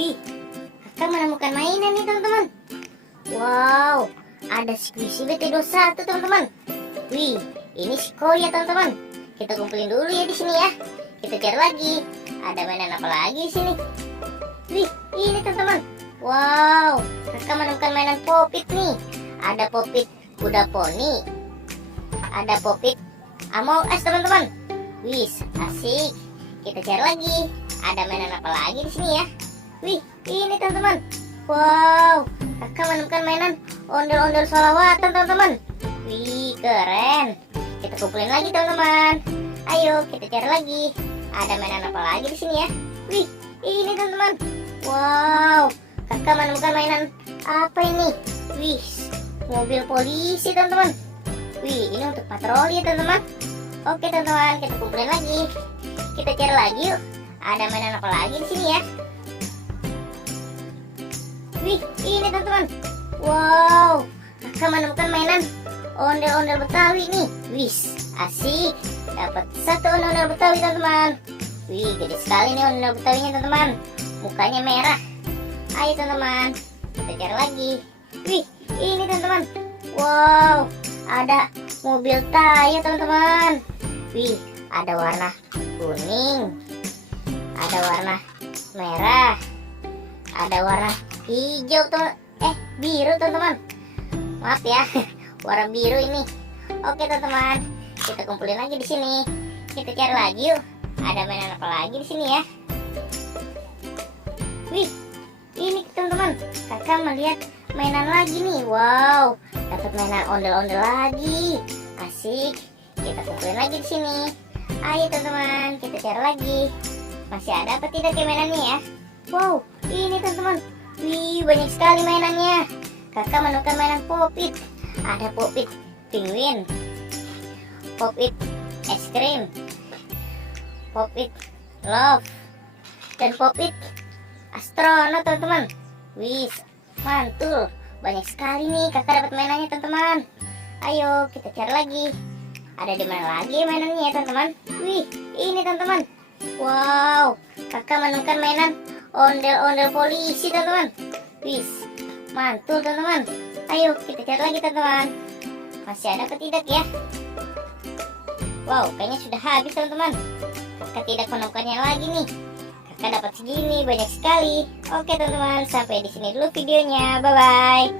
Wih, kakak menemukan mainan nih teman-teman. Wow, ada Squishy BT21 teman-teman. Wih, ini si Koi ya teman-teman. Kita kumpulin dulu ya di sini ya. Kita cari lagi. Ada mainan apa lagi di sini? Wih, ini teman-teman. Wow, kakak menemukan mainan Pop-It nih. Ada Pop-It kuda poni. Ada Pop-It Among Us teman-teman. Wih, asik. Kita cari lagi. Ada mainan apa lagi di sini ya? Wih, ini teman-teman. Wow, kakak menemukan mainan ondel-ondel sholawatan teman-teman. Wih, keren. Kita kumpulin lagi teman-teman. Ayo kita cari lagi. Ada mainan apa lagi di sini ya? Wih, ini teman-teman. Wow, kakak menemukan mainan apa ini? Wih, mobil polisi teman-teman. Wih, ini untuk patroli ya teman-teman. Oke teman-teman, kita kumpulin lagi. Kita cari lagi yuk. Ada mainan apa lagi di sini ya? Wih, ini teman-teman. Wow, kakak menemukan mainan ondel-ondel Betawi nih. Wih, asik. Dapat satu ondel-ondel Betawi teman-teman. Wih, gede sekali nih ondel Betawinya teman-teman. Mukanya merah. Ayo teman-teman, kita cari lagi. Wih, ini teman-teman. Wow, ada mobil Taya teman-teman. Wih, ada warna kuning, ada warna merah, ada warna hijau biru teman-teman. Maaf ya, warna biru ini. Oke teman-teman, kita kumpulin lagi di sini. Kita cari lagi yuk. Ada mainan apa lagi di sini ya? Wih, ini teman-teman. Kakak melihat mainan lagi nih. Wow, dapat mainan ondel-ondel lagi. Asik. Kita kumpulin lagi di sini. Ayo teman-teman, kita cari lagi. Masih ada apa tidak ya mainannya ya? Wow, ini teman-teman. Wih, banyak sekali mainannya. Kakak menemukan mainan Pop-It. Ada Pop-It penguin, Pop-It es krim, Pop-It love, dan Pop-It astronot teman-teman. Wih, mantul. Banyak sekali nih kakak dapat mainannya teman-teman. Ayo kita cari lagi. Ada di mana lagi mainannya ya teman-teman? Wih, ini teman-teman. Wow, kakak menemukan mainan ondel-ondel polisi teman-teman. Wih, mantul teman-teman. Ayo kita cari lagi teman-teman. Masih ada apa tidak ya? Wow, kayaknya sudah habis teman-teman. Kakak tidak menemukannya lagi nih. Kakak dapat segini banyak sekali. Oke teman-teman, sampai di sini dulu videonya. Bye bye.